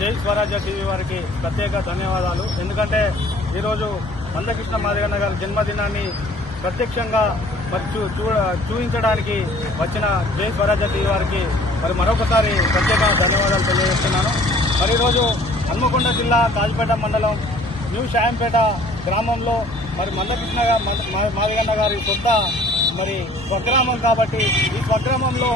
జై స్వరాజ్య టీవీ వారికి ప్రత్యేక ధన్యవాదాలు. ఎందుకంటే ఈరోజు మందకృష్ణ మాదిగన్న గారి జన్మదినాన్ని ప్రత్యక్షంగా మరి చూపించడానికి వచ్చిన జై స్వరాజ్య టీవీ వారికి మరి మరొకసారి ప్రత్యేక ధన్యవాదాలు తెలియజేస్తున్నాను. మరి ఈరోజు హన్మకొండ జిల్లా కాజీపేట మండలం న్యూ షాయంపేట గ్రామంలో మరి మందకృష్ణ మాదిగన్న గారి సొంత మరి స్వగ్రామం కాబట్టి ఈ స్వగ్రామంలో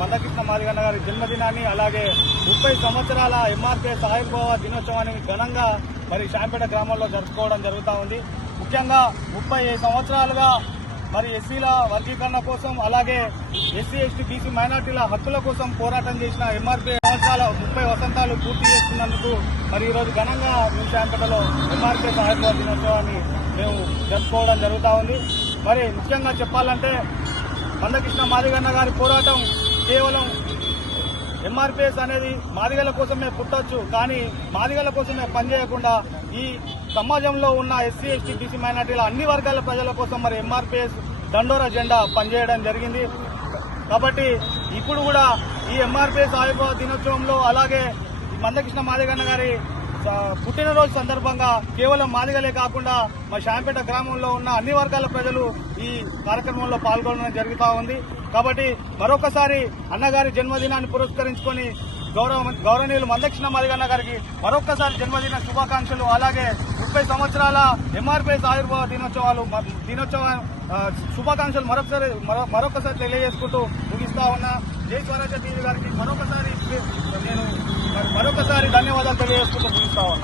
మందకృష్ణ మాదిగన్న గారి జన్మదినాన్ని అలాగే 30 సంవత్సరాల ఎంఆర్పీఎస్ ఆవిర్భావ దినోత్సవాన్ని ఘనంగా మరి షాయంపేట గ్రామంలో జరుపుకోవడం జరుగుతూ ఉంది. ముఖ్యంగా 30 సంవత్సరాలుగా మరి ఎస్సీల వర్గీకరణ కోసం అలాగే ఎస్సీ ఎస్టీ బీసీ మైనార్టీల హక్కుల కోసం పోరాటం చేసిన ఎంఆర్పీ సంవత్సరాల 30 వసంతాలు పూర్తి చేస్తున్నందుకు మరి ఈరోజు ఘనంగా న్యూ షాయంపేటలో ఎంఆర్పీఎస్ ఆవిర్భావ దినోత్సవాన్ని మేము జరుపుకోవడం జరుగుతూ ఉంది. మరి ముఖ్యంగా చెప్పాలంటే మందకృష్ణ మాదిగన్న గారి పోరాటం కేవలం ఎంఆర్పీఎస్ అనేది మాదిగల కోసమే పుట్టొచ్చు, కానీ మాదిగల కోసమే పనిచేయకుండా ఈ సమాజంలో ఉన్న ఎస్సీ ఎస్టీ బీసీ మైనార్టీల అన్ని వర్గాల ప్రజల కోసం మరి ఎంఆర్పీఎస్ దండోరా జెండా పనిచేయడం జరిగింది. కాబట్టి ఇప్పుడు కూడా ఈ ఎంఆర్పీఎస్ ఆవిర్భావ దినోత్సవంలో అలాగే మందకృష్ణ మాదిగన్న గారి పుట్టినరోజు సందర్భంగా కేవలం మాదిగలే కాకుండా మా షాయంపేట గ్రామంలో ఉన్న అన్ని వర్గాల ప్రజలు ఈ కార్యక్రమంలో పాల్గొనడం జరుగుతూ ఉంది. కాబట్టి మరొకసారి అన్నగారి జన్మదినాన్ని పురస్కరించుకొని గౌరవనీయులు మందకృష్ణ మాదిగన్న గారికి మరొకసారి జన్మదిన శుభాకాంక్షలు, అలాగే 30 సంవత్సరాల ఎంఆర్పీఎస్ ఆవిర్భావ దినోత్సవ శుభాకాంక్షలు మరొకసారి తెలియజేసుకుంటూ ముగిస్తా ఉన్నా. జై స్వరాజ్య టీవీ గారికి మరొకసారి ధన్యవాదాలు తెలియజేసుకుంటూ ముగిస్తా ఉన్నా.